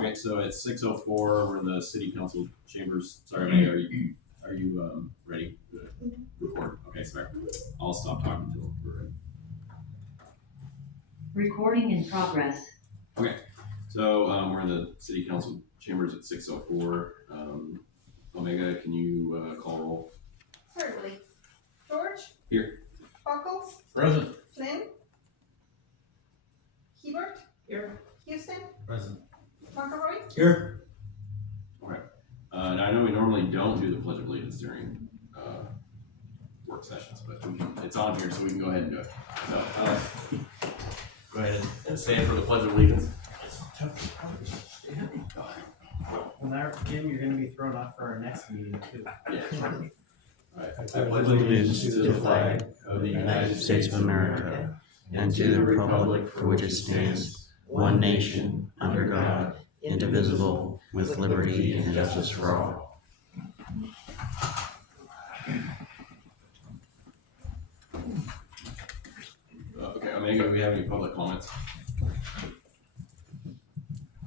Okay, so at 6:04, we're in the city council chambers. Sorry, Meg, are you ready to record? Okay, sorry. I'll stop talking until we're ready. Recording in progress. Okay, so we're in the city council chambers at 6:04. Omega, can you call roll? Certainly. George? Here. Buckles? Present. Flynn? Hebert? Here. Houston? Present. McElroy? Here. Okay. Now I know we normally don't do the pledge of allegiance during work sessions, but it's on here, so we can go ahead and do it. So, go ahead and stand for the pledge of allegiance. When I Jim, you're going to be thrown off for our next meeting too. Yeah. All right. I pledge allegiance to the flag of the United States of America and to the republic for which it stands, one nation, under God, indivisible, with liberty and justice for all. Okay, Omega, do we have any public comments?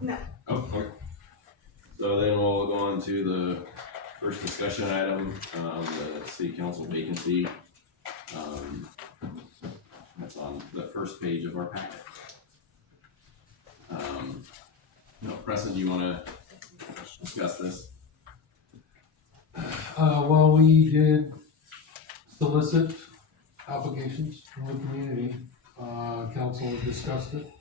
No. Oh, okay. So then we'll go on to the first discussion item, the city council vacancy. That's on the first page of our packet. Preston, do you want to discuss this? Well, we did solicit applications from the community. Council discussed it.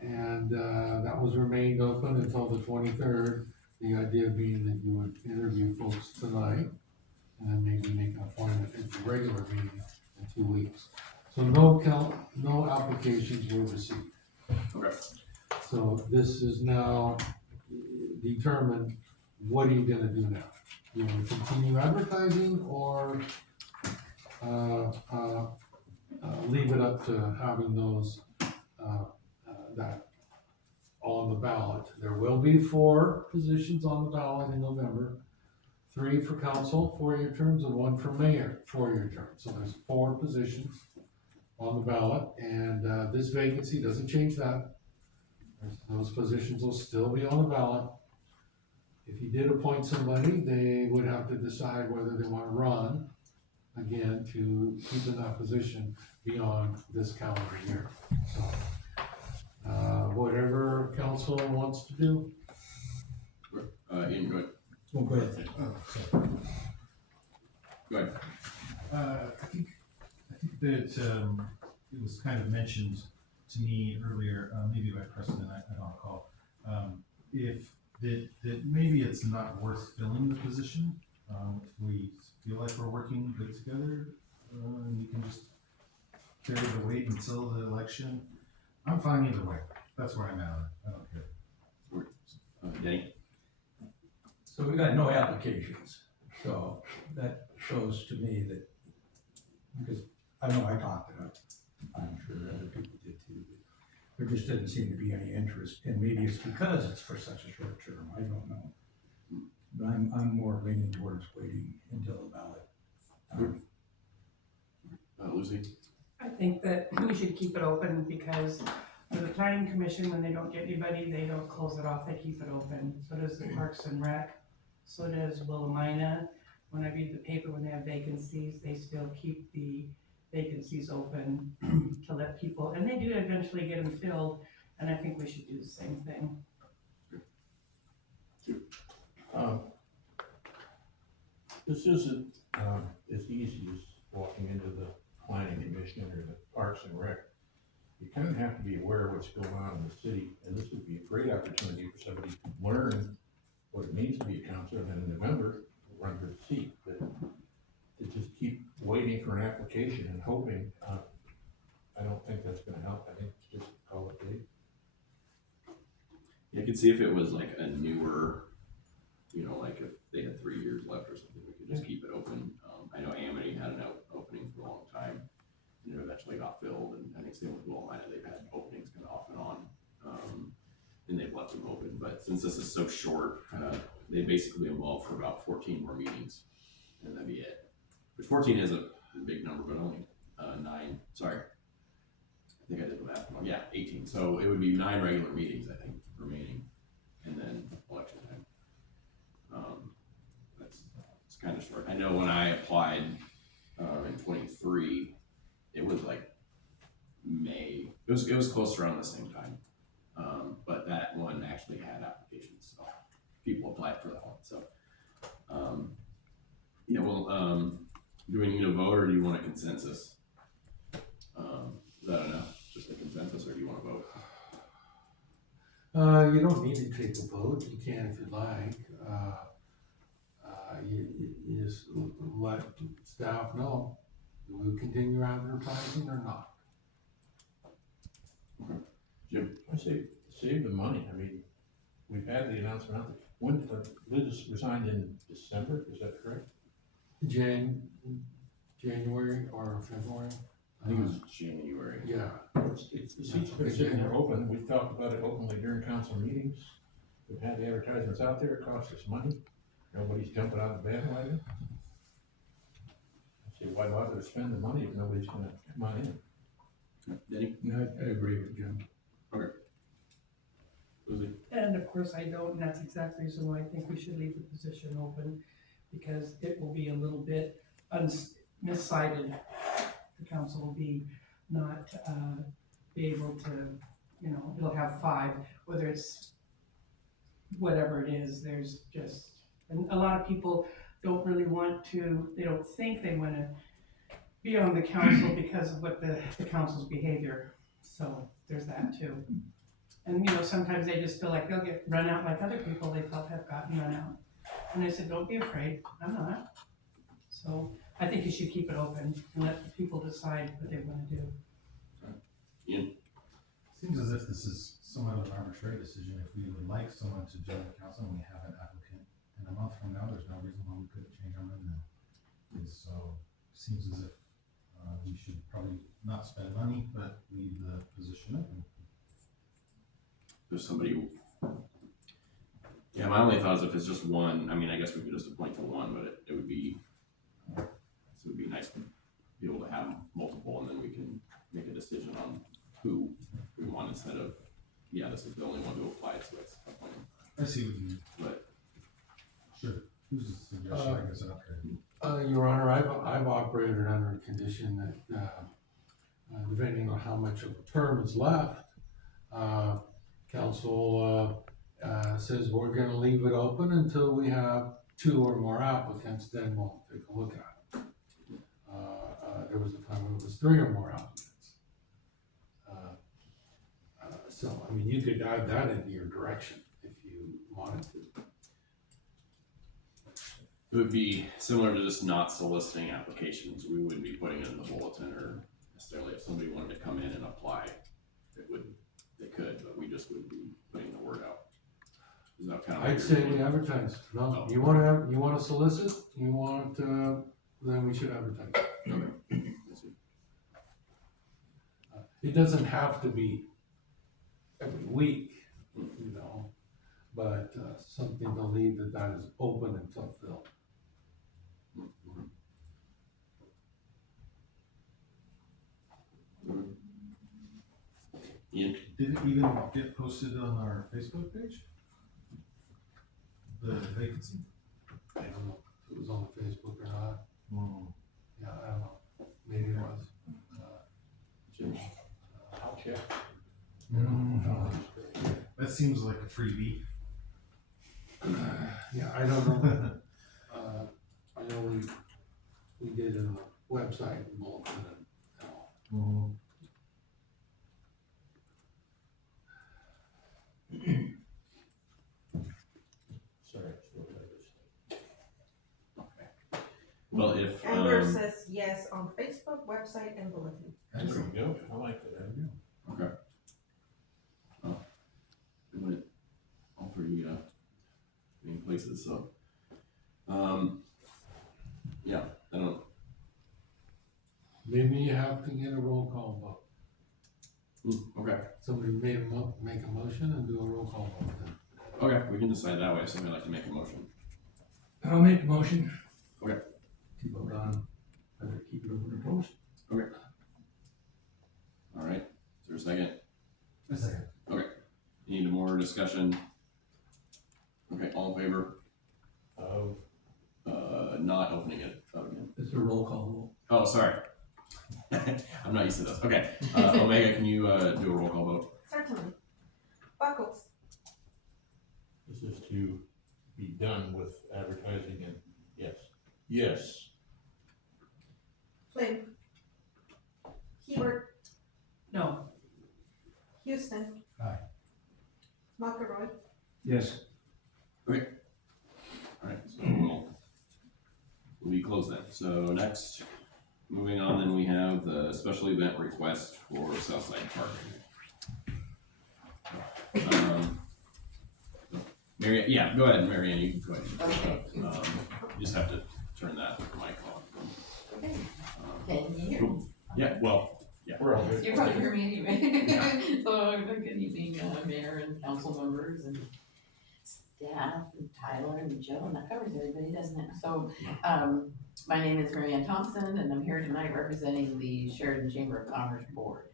And that was remained open until the 23rd. The idea being that you would interview folks tonight and then maybe make an appointment at the regular meeting in 2 weeks. So no applications were received. Okay. So this is now determined, what are you gonna do now? You wanna continue advertising or leave it up to having those that on the ballot? There will be 4 positions on the ballot in November, 3 for council, 4-year terms, and 1 for mayor, 4-year term. So there's 4 positions on the ballot, and this vacancy doesn't change that. Those positions will still be on the ballot. If you did appoint somebody, they would have to decide whether they want to run again to keep in that position beyond this calendar year. So, whatever council wants to do. Ian, go ahead. Oh, go ahead. Go ahead. I think that it was kind of mentioned to me earlier, maybe by Preston, I don't recall, if that maybe it's not worth filling the position, if we feel like we're working good together, and we can just carry the weight until the election. I'm fine either way. That's where I'm at. I don't care. Denny? So we got no applications, so that shows to me that, because I know I talked to them, I'm sure other people did too, but there just didn't seem to be any interest, and maybe it's because it's for such a short term, I don't know. But I'm more leaning towards waiting until the ballot. Lucy? I think that we should keep it open because for the planning commission, when they don't get anybody, they don't close it off, they keep it open. So does the Parks and Rec, so does Willamina. When I read the paper, when they have vacancies, they still keep the vacancies open to let people, and they do eventually get them filled, and I think we should do the same thing. This isn't as easy as walking into the planning commission or the Parks and Rec. You kind of have to be aware of what's going on in the city, and this would be a great opportunity for somebody to learn what it means to be a councilor, and then in November, run for the seat. But to just keep waiting for an application and hoping, I don't think that's gonna help. I think it's just call it day. You could see if it was like a newer, like if they had 3 years left or something, we could just keep it open. I know Amity had an opening for a long time, and it eventually got filled, and I think same with Willamina, they've had openings kind of off and on, and they've left them open. But since this is so short, they basically involved for about 14 more meetings, and that'd be it. Which 14 is a big number, but only 9, sorry. I think I did the math wrong. Yeah, 18. So it would be 9 regular meetings, I think, remaining. know when I applied, in 23, it was like May, it was close around the same time. But that one actually had applications, so people applied for that one, so. Yeah, well, do we need a vote or do you want a consensus? Is that enough, just a consensus, or do you want to vote? You don't need to take a vote, you can if you'd like. You just let staff know, do we continue advertising or not? Jim? I say, save the money, I mean, we've had the announcement out there. When, Liz resigned in December, is that correct? January or February? I think it was January. Yeah. The seat's been sitting there open, we've talked about it openly during council meetings. We've had the advertisements out there, it costs us money, nobody's jumping on the bandwagon. I say, why bother to spend the money if nobody's gonna come on in? Denny? No, I agree with Jim. Lizzie? And of course, I don't, and that's exactly the reason why I think we should leave the position open, because it will be a little bit miscited. The council will be not, be able to, you know, it'll have 5, whether it's whatever it is, there's just, and a lot of people don't really want to, they don't think they wanna be on the council because of what the council's behavior, so there's that too. And, you know, sometimes they just feel like they'll get run out like other people they felt have gotten run out. And I said, don't be afraid, I'm not. So I think you should keep it open and let the people decide what they wanna do. Ian? Seems as if this is somewhat of an arbitrary decision. If we would like someone to join the council and we have an applicant, in a month from now, there's no reason why we couldn't change our mind now. And so, seems as if we should probably not spend money, but leave the position open. There's somebody. Yeah, my only thought is if it's just one, I mean, I guess we could just appoint to one, but it would be, nice to be able to have multiple, and then we can make a decision on who we want instead of, yeah, this is the only one who applied, so it's appointed. I see what you mean. But Sure. Who's the suggestion? I guess okay. Your Honor, I've operated under a condition that, depending on how much of a term is left, council, says we're gonna leave it open until we have 2 or more applicants, then we'll take a look at it. There was a time when it was 3 or more applicants. So, I mean, you could add that into your direction if you wanted to. it would be similar to just not soliciting applications. We wouldn't be putting it in the bulletin, or necessarily if somebody wanted to come in and apply, they could, but we just wouldn't be putting the word out. Is that kind of? I'd say we advertise. No, you wanna solicit, then we should advertise. It doesn't have to be every week, you know, but, something to leave that is open until filled. Ian? Did it even get posted on our Facebook page? The vacancy? I don't know if it was on the Facebook or not. Mm. Yeah, I don't know. Maybe it was. Jim? I'll check. That seems like a freebie. Yeah, I don't know. I know we did it on the website and bulletin and all. Mm. Sorry. Okay. Well, if, Amber says yes on Facebook, website, and bulletin. There we go, I like that. okay. We went all 3, main places, so. Yeah, I don't, Maybe you have to get a roll call vote. okay, Somebody make a motion and do a roll call vote then. okay, we can decide that way, if somebody would like to make a motion. I'll make the motion. Okay. To vote on whether to keep it open or closed. Okay. All right, is there a second? A second. Need more discussion? Okay, all in favor Of not opening it? do a roll call Oh, sorry. I'm not used to this. Okay, Omega, can you, do a roll call vote? Certainly. Buckles, This is to be done with advertising and, yes. Yes. Flynn. Hebert, No, Houston. Aye. McElroy, Yes. Alright, so we'll be closed then. So next, moving on, then we have the special event request for Southside Park. Mary, yeah, go ahead, Mary Ann, you can go ahead. Okay. You just have to turn that mic on. Okay. Um, Can you hear me? Yeah, well, yeah. We're all good. You probably hear me anyway. So, good evening, Mayor and council members and staff and Tyler and Joe, and that covers everybody, doesn't it? So, my name is Mary Ann Thompson, and I'm here tonight representing the Sheridan Chamber of Commerce Board.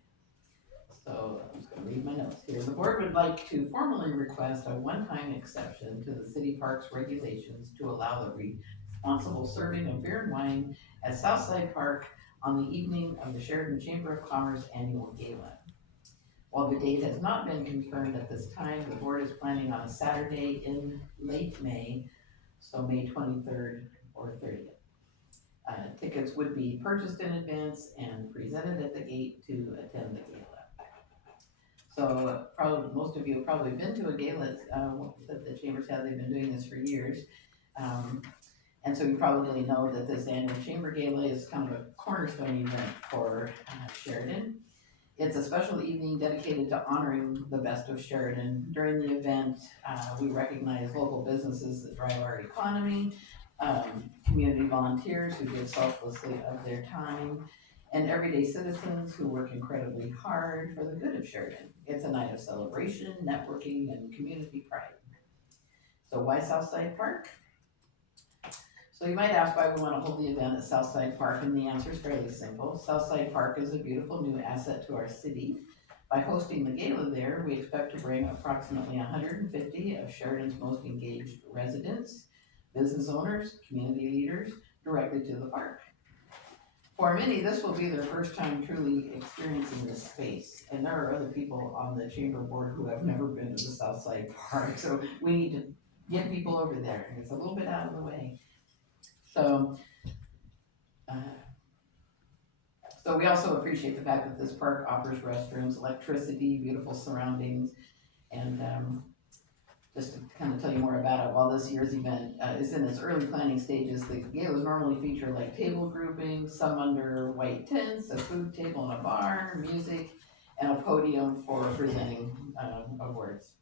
So, I'm just gonna read my notes here. The board would like to formally request a one-time exception to the city parks regulations to allow the responsible serving of beer and wine at Southside Park on the evening of the Sheridan Chamber of Commerce annual gala. While the date has not been confirmed at this time, the board is planning on a Saturday in late May, so May 23rd or 30th. Tickets would be purchased in advance and presented at the gate to attend the gala. So probably, most of you have probably been to a gala that the chambers have. They've been doing this for years. And so you probably know that this annual chamber gala is kind of a cornerstone event for Sheridan. It's a special evening dedicated to honoring the best of Sheridan. During the event, we recognize local businesses that drive our economy, community volunteers who give selflessly of their time, and everyday citizens who work incredibly hard for the good of Sheridan. It's a night of celebration, networking, and community pride. So why Southside Park? So you might ask why we want to hold the event at Southside Park, and the answer is fairly simple. Southside Park is a beautiful new asset to our city. By hosting the gala there, we expect to bring approximately 150 of Sheridan's most engaged residents, business owners, community leaders, directly to the park. For many, this will be their first time truly experiencing this space, and there are other people on the chamber board who have never been to the Southside Park, so we need to get people over there, and it's a little bit out of the way. So we also appreciate the fact that this park offers restrooms, electricity, beautiful surroundings, and just to kind of tell you more about it, while this year's event is in its early planning stages, the galas normally feature like table groupings, some under white tents, a food table and a bar, music, and a podium for presenting awards.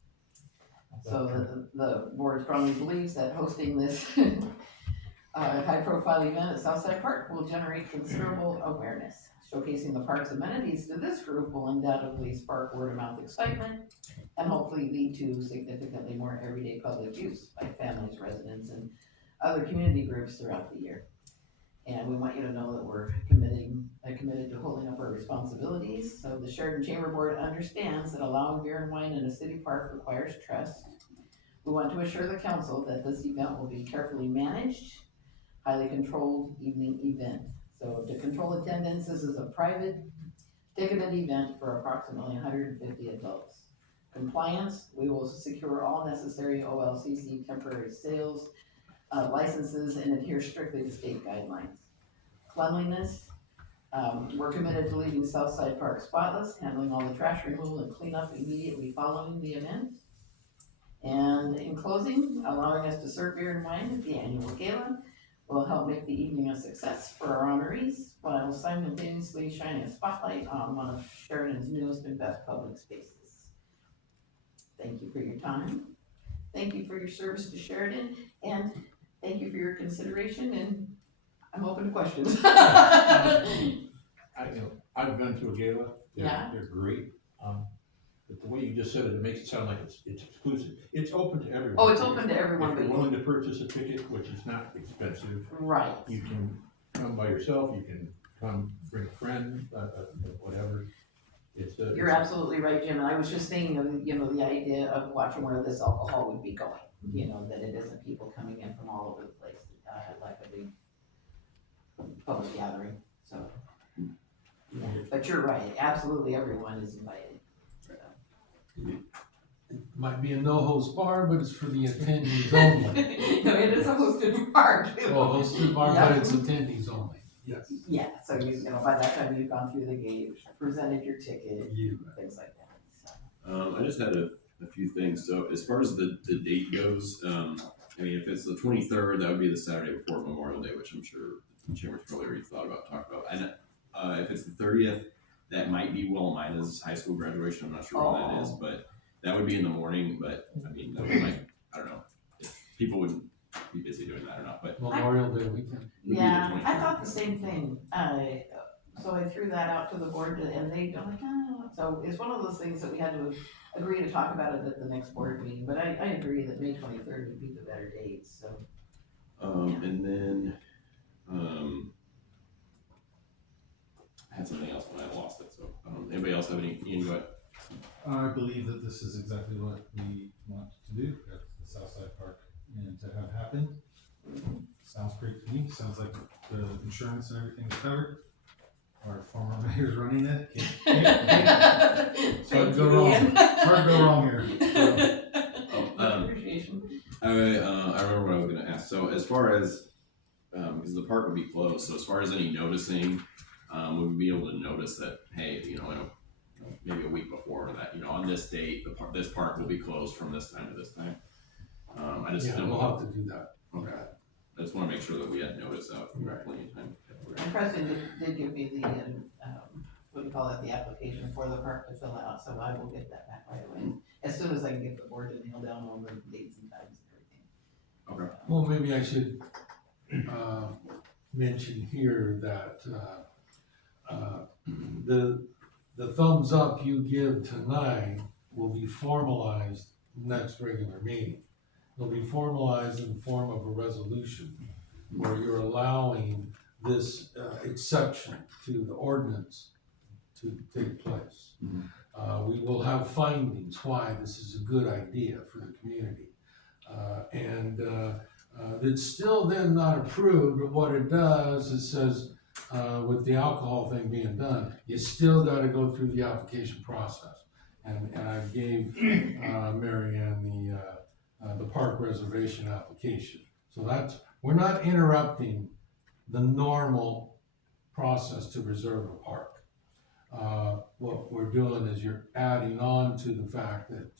So the board strongly believes that hosting this high-profile event at Southside Park will generate considerable awareness. Showcasing the park's amenities to this group will undoubtedly spark word-of-mouth excitement and hopefully lead to significantly more everyday public use by families, residents, and other community groups throughout the year. And we want you to know that we're committed to holding up our responsibilities. So the Sheridan Chamber Board understands that allowing beer and wine in a city park requires trust. We want to assure the council that this event will be carefully managed, highly controlled evening event. So to control attendance, this is a private ticketed event for approximately 150 adults. Compliance, we will secure all necessary OLCC temporary sales licenses and adhere strictly to state guidelines. Cleanliness, we're committed to leaving Southside Park spotless, handling all the trash removal and cleanup immediately following the event. And in closing, allowing us to serve beer and wine at the annual gala will help make the evening a success for our honorees, while simultaneously shining a spotlight on one of Sheridan's newest and best public spaces. Thank you for your time. Thank you for your service to Sheridan, and thank you for your consideration, and I'm open to questions. I've been to a gala. Yeah. They're great. But the way you just said it, it makes it sound like it's exclusive. It's open to everyone. Oh, it's open to everyone, If but you're willing to purchase a ticket, which is not expensive, right. you can come by yourself, you can come bring a friend, whatever. You're absolutely right, Jim, and I was just thinking of, the idea of watching where this alcohol would be going, that it isn't people coming in from all over the place, like a big public gathering, so. Yeah, but you're right, absolutely everyone is invited. So. Might be a no-host bar, but it's for the attendees only. No, it is a hosted bar too. Well, hosted bar, Yeah. but it's attendees only, yes. Yeah, so you know, by that time you've gone through the gate, presented your ticket, You things like that, so. I just had a few things. So as far as the date goes, I mean, if it's the 23rd, that would be the Saturday before Memorial Day, which I'm sure the Chamber's probably already thought about, talked about. And if it's the 30th, that might be Wilhelmina's high school graduation. I'm not sure when that is, but that would be in the morning. But I mean, that would might, I don't know if people would be busy doing that or not, but Memorial Day weekend. it would be the Yeah, 23rd. I thought the same thing, so I threw that out to the board and they don't like, so it's one of those things that we had to agree to talk about it at the next board meeting, but I agree that May 23rd would be the better date, so. And then, I had something else when I lost it, so, anybody else have any input? I believe that this is exactly what we want to do at the Southside Park and to have happen. Sounds great to me. Sounds like the insurance and everything is covered. Our former mayor's running it. Thank go you, wrong. Ian. Hard to go wrong here. Appreciation. I remember what I was gonna ask, so as far as, because the park would be closed, so as far as any noticing, would we be able to notice that, hey, you know, maybe a week before that, you know, on this date, this park will be closed from this time to this time? I just Yeah, don't we'll know. have to do that. Okay, I just wanna make sure that we had notice out, we got plenty of time. And Preston did give me the, what do you call it, the application for the park to fill out, so I will get that back right away. As soon as I can get the board to nail down all the dates and times and everything. Okay. Well, maybe I should, mention here that, the thumbs up you give tonight will be formalized next regular meeting. It'll be formalized in the form of a resolution where you're allowing this exception to the ordinance to take place. We will have findings why this is a good idea for the community. It's still then not approved, but what it does, it says, with the alcohol thing being done, you still gotta go through the application process. And I gave, Mary Ann the park reservation application. So we're not interrupting the normal process to reserve a park. What we're doing is you're adding on to the fact that,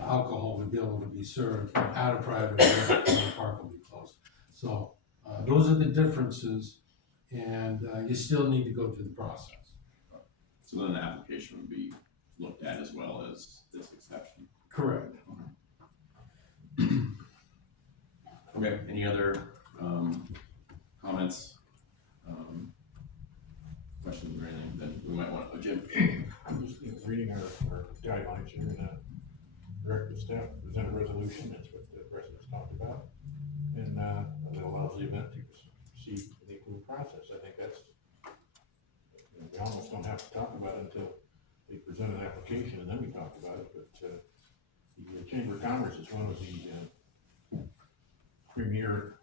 alcohol would be able to be served at a private event and the park will be closed. So, those are the differences, and, you still need to go through the process. So then the application would be looked at as well as this exception. Correct. Okay, any other, comments? Questions or anything, then we might want to, Jim? I'm just reading our guidelines here and direct the staff to present a resolution, that's what the president's talked about. And that allows the event to proceed in the approved process. I think that's, you know, we almost don't have to talk about it until they present an application and then we talk about it, but the Chamber of Commerce is one of the premier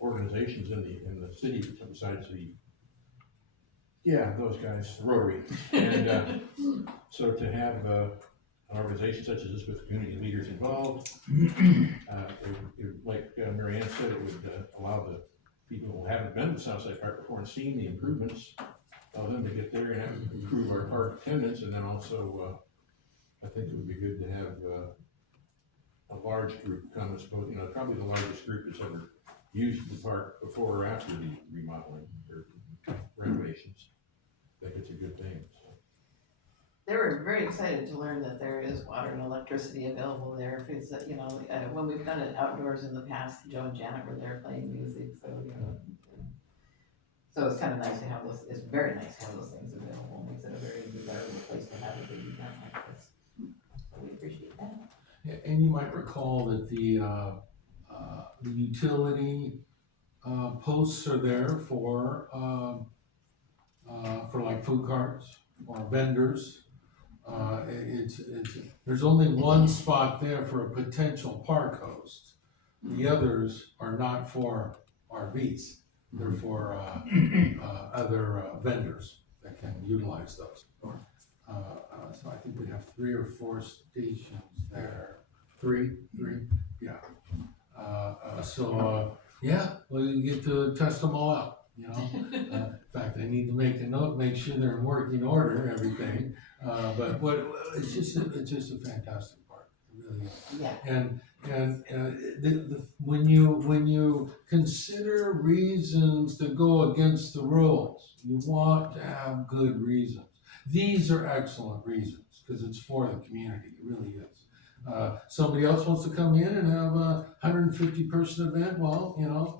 organizations in the city besides those guys, Rotary. And so to have an organization such as this with community leaders involved, like Mary Ann said, it would allow the people who haven't been to Southside Park before and seen the improvements, allow them to get there and have improve our park attendance, and then also I think it would be good to have a large group come, as opposed, you know, probably the largest group that's ever used the park before or after the remodeling or renovations. I think it's a good thing, so. They were very excited to learn that there is water and electricity available there, because, you know, when we've done it outdoors in the past, Joe and Janet were there playing music, so, you know. So it's kind of nice to have those, it's very nice to have those things available, makes it a very desirable place to have a big event like this. So we appreciate that. Yeah, and you might recall that the utility, posts are there for like food carts or vendors. There's only one spot there for a potential park host. The others are not for RVs. They're for, other vendors that can utilize those. So I think we have 3 or 4 stations there. Three, yeah. Yeah, we get to test them all out, you know? In fact, I need to make a note, make sure they're in working order, everything. But it's just a fantastic park, it really is. Yeah. And when you consider reasons to go against the rules, you want to have good reasons. These are excellent reasons, because it's for the community, it really is. Somebody else wants to come in and have a 150-person event, well, you know,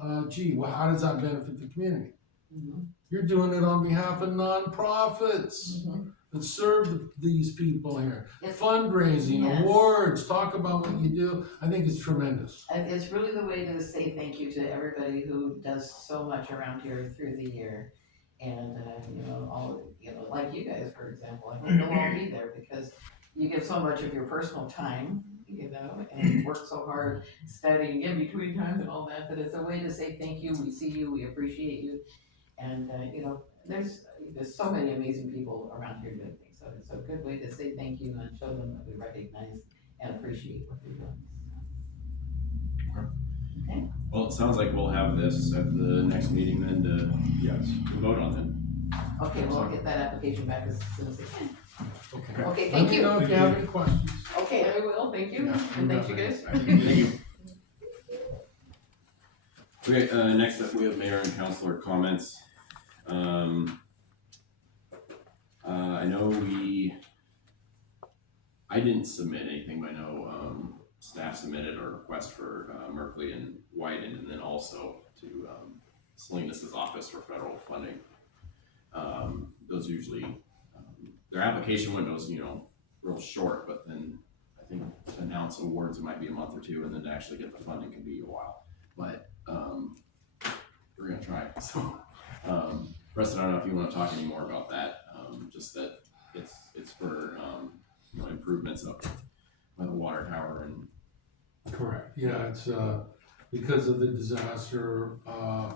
how does that benefit the community? Mhm. You're doing it on behalf of nonprofits that serve these people here. It's- Fundraising, Yes. awards, talk about what you do. I think it's tremendous. And it's really the way to say thank you to everybody who does so much around here through the year. And, like you guys, for example, I hope you'll all be there because you give so much of your personal time, and work so hard studying in between times and all that it's a way to say thank you, we see you, we appreciate you. And, there's so many amazing people around here doing things, so it's a good way to say thank you and show them that we recognize and appreciate what they're doing. Okay. Well, it sounds like we'll have this at the next meeting then to vote on it. Okay, well, I'll get that application back as soon as I can. Okay. Okay, Let thank me you. know if you have any questions. Okay, I will, thank you, Yeah, and thanks you guys. Thank you. Okay, next up we have mayor and councilor comments. I know I didn't submit anything, but I know staff submitted a request for Merkley and Wyden, and then also to Salinas' office for federal funding. Those usually, their application windows, real short, but then I think to announce awards, it might be a month or 2, and then to actually get the funding can be a while. But we're gonna try. So, Preston, I don't know if you want to talk any more about that. Just that it's for improvements up by the water tower and. Correct, yeah, it's, because of the disaster,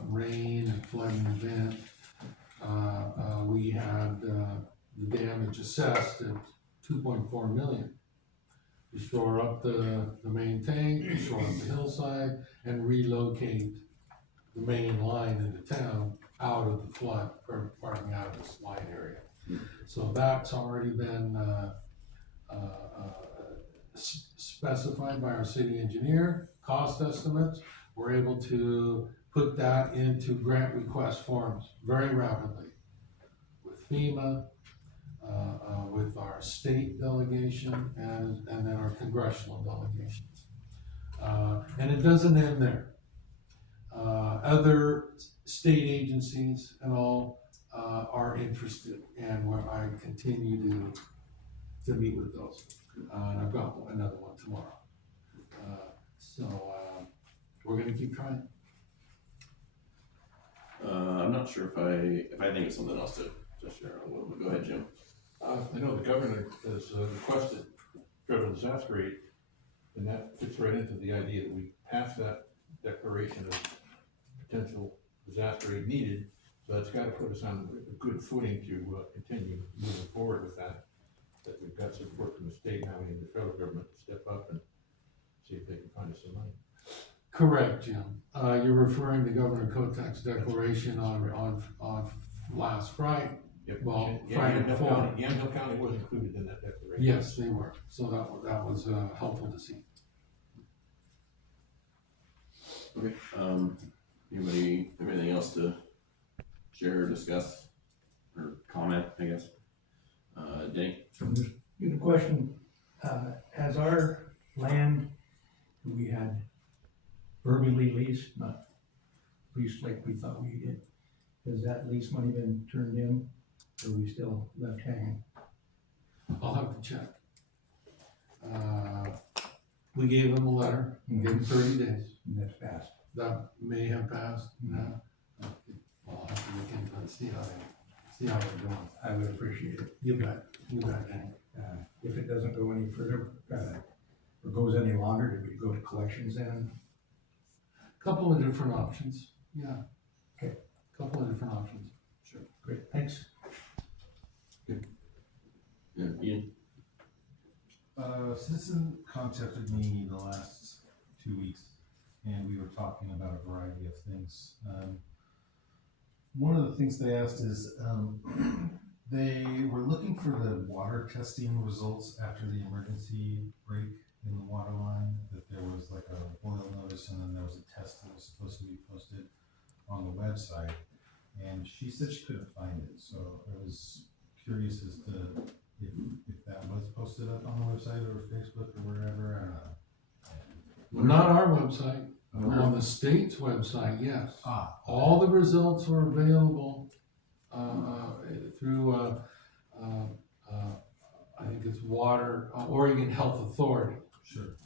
rain and flooding event, we had, the damage assessed at 2.4 million. To shore up the main tank, to shore up the hillside, and relocate the main line into town out of the flood, or pardon me, out of the slide area. So that's already been, specified by our city engineer, cost estimates. We're able to put that into grant request forms very rapidly with FEMA, with our state delegation, and then our congressional delegations. And it doesn't end there. Other state agencies and all are interested, and where I continue to meet with those. And I've got another one tomorrow. So we're gonna keep trying. I'm not sure if I think of something else to share. But go ahead, Jim. I know the governor has requested federal disaster aid, and that fits right into the idea that we pass that declaration of potential disaster aid needed. So that's got to put us on a good footing to continue moving forward with that. That we've got support from the state, now we need the federal government to step up and see if they can find us some money. Correct, Jim. You're referring to Governor Kotek's declaration on last Friday. Yep. Well, Yamhill Friday before. County, Yamhill County was included in that declaration. Yes, they were. So that was helpful to see. Okay. Anybody have anything else to share or discuss or comment? I guess. Danny. Good question. Has our land we had verbally leased, not leased like we thought we did, has that lease money been turned in, or are we still left hanging? I'll have to check. We gave them a letter, gave them 30 days. And that's passed. That may have passed. No. I'll have to look into it and see how they're doing. I would appreciate it. You bet, Danny. If it doesn't go any further, or goes any longer, do we go to collections then? Couple of different options. Yeah. Okay. Couple of different options. Great, thanks. Yeah, Ian? Citizen contacted me the last 2 weeks, and we were talking about a variety of things. One of the things they asked is, they were looking for the water testing results after the emergency break in the water line, that there was like a boil notice and then there was a test that was supposed to be posted on the website. And she said she couldn't find it, so I was curious as to if that was posted up on the website or Facebook or wherever. Not our website, on the state's website, yes. Ah, All the results are available, through, I think it's Oregon Health Authority. sure.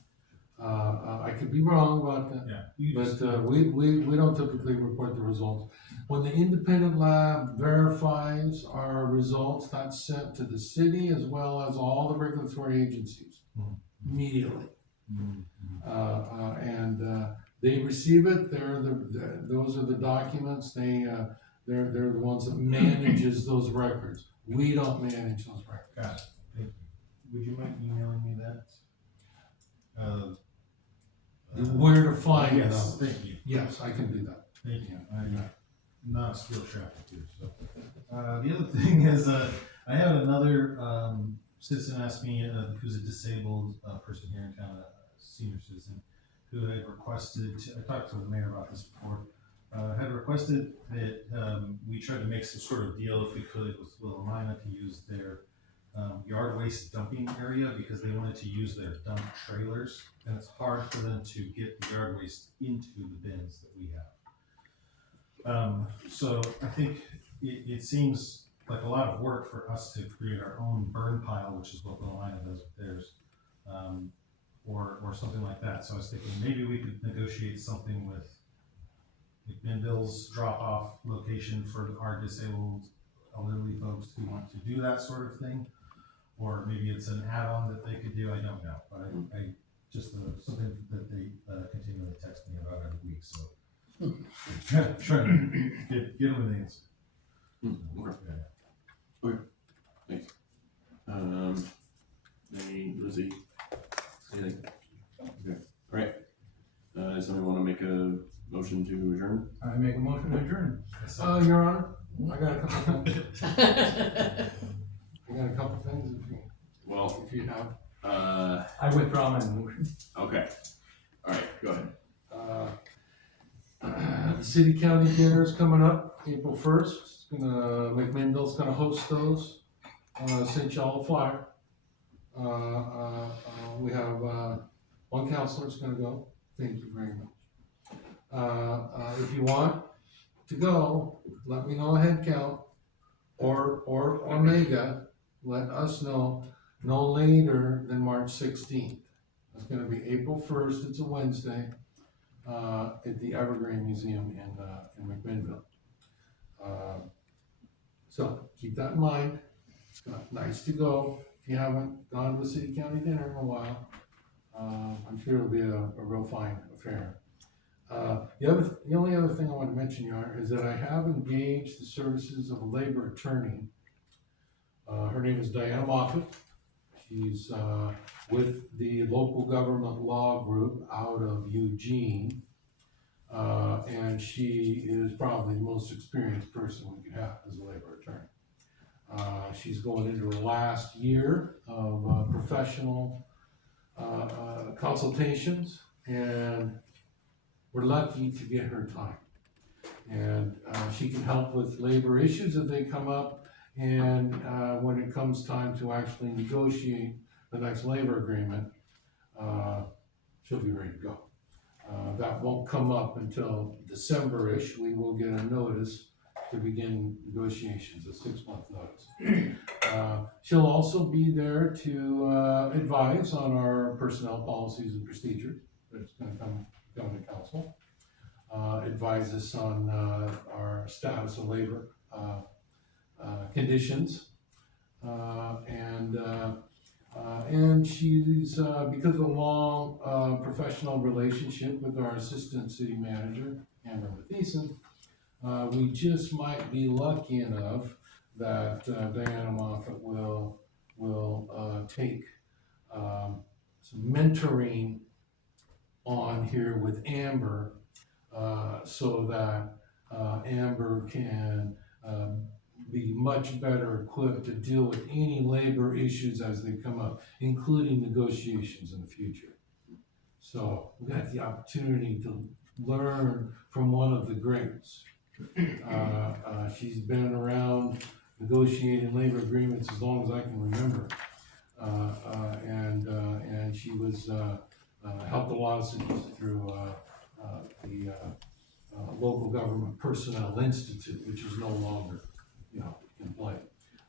I could be wrong about that. Yeah. You But just, we don't typically report the results. When the independent lab verifies our results, that's sent to the city as well as all the regulatory agencies immediately. And they receive it. Those are the documents. They're the ones that manages those records. We don't manage those records. got it. Thank you. Would you mind emailing me that? Where to find Yes, those? thank you. Yes, I can do that. Thank you. I'm not a skill trafficker, so. The other thing is, I had another, citizen ask me, who's a disabled, person here in town, a senior citizen, who had requested, I talked to the mayor about this before, had requested that, we try to make some sort of deal if we could with Willamina to use their, yard waste dumping area, because they wanted to use their dump trailers, and it's hard for them to get the yard waste into the bins that we have. So I think it seems like a lot of work for us to create our own burn pile, which is what Willamina does with theirs, or something like that. So I was thinking maybe we could negotiate something with McMinnville's drop-off location for our disabled elderly folks who want to do that sort of thing. Or maybe it's an add-on that they could do, I don't know, but I just, something that they continually text me about every week, so. Trying to get them an answer. Okay. Thanks. Any, Lizzie? Anything? Okay, all right. Does somebody wanna make a motion to adjourn? I make a motion to adjourn. Your Honor, I got a couple things. I got a couple things Well, if you have. I withdraw my motion. okay. All right, go ahead. The city county dinner is coming up April 1st. It's McMinnville's gonna host those. Sent y'all a flyer. We have, one counselor's gonna go. Thank you very much. If you want to go, let me know a head count or Omega, let us know no later than March 16th. It's gonna be April 1st, it's a Wednesday, at the Evergreen Museum in McMinnville. So keep that in mind. It's nice to go. If you haven't gone to a city county dinner in a while, I'm sure it'll be a real fine affair. The only other thing I want to mention, Your Honor, is that I have engaged the services of a labor attorney. Her name is Diana Moffett. She's with the local government law group out of Eugene. And she is probably the most experienced person we could have as a labor attorney. She's going into her last year of professional consultations, and we're lucky to get her time. And she can help with labor issues if they come up, and when it comes time to actually negotiate the next labor agreement, she'll be ready to go. That won't come up until December-ish. We will get a notice to begin negotiations, a 6-month notice. She'll also be there to advise on our personnel policies and procedures. That's gonna come to council. Advise us on our status of labor conditions. And she's, because of the long professional relationship with our assistant city manager, Amber Matheson. We just might be lucky enough that Diana Moffett will take some mentoring on here with Amber, so that Amber can be much better equipped to deal with any labor issues as they come up, including negotiations in the future. So we got the opportunity to learn from one of the greats. She's been around negotiating labor agreements as long as I can remember. And she was, helped a lot of cities through the Local Government Personnel Institute, which is no longer, in play,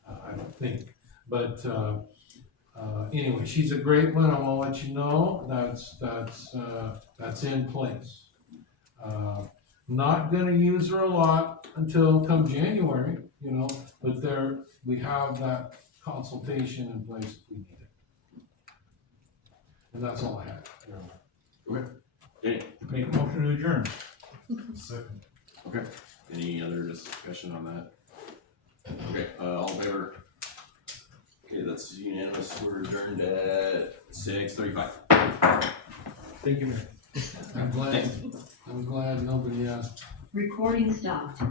I don't think. But anyway, she's a great one. I want to let you know that's in place. Not gonna use her a lot until come January, but we have that consultation in place if we need it. And that's all I have. Danny, Make a motion to adjourn. Second. okay, any other discussion on that? Okay, all in favor? Okay, that's unanimous, we're adjourned at 6:35. Thank you, Mayor. I'm glad nobody asked. Recording stopped.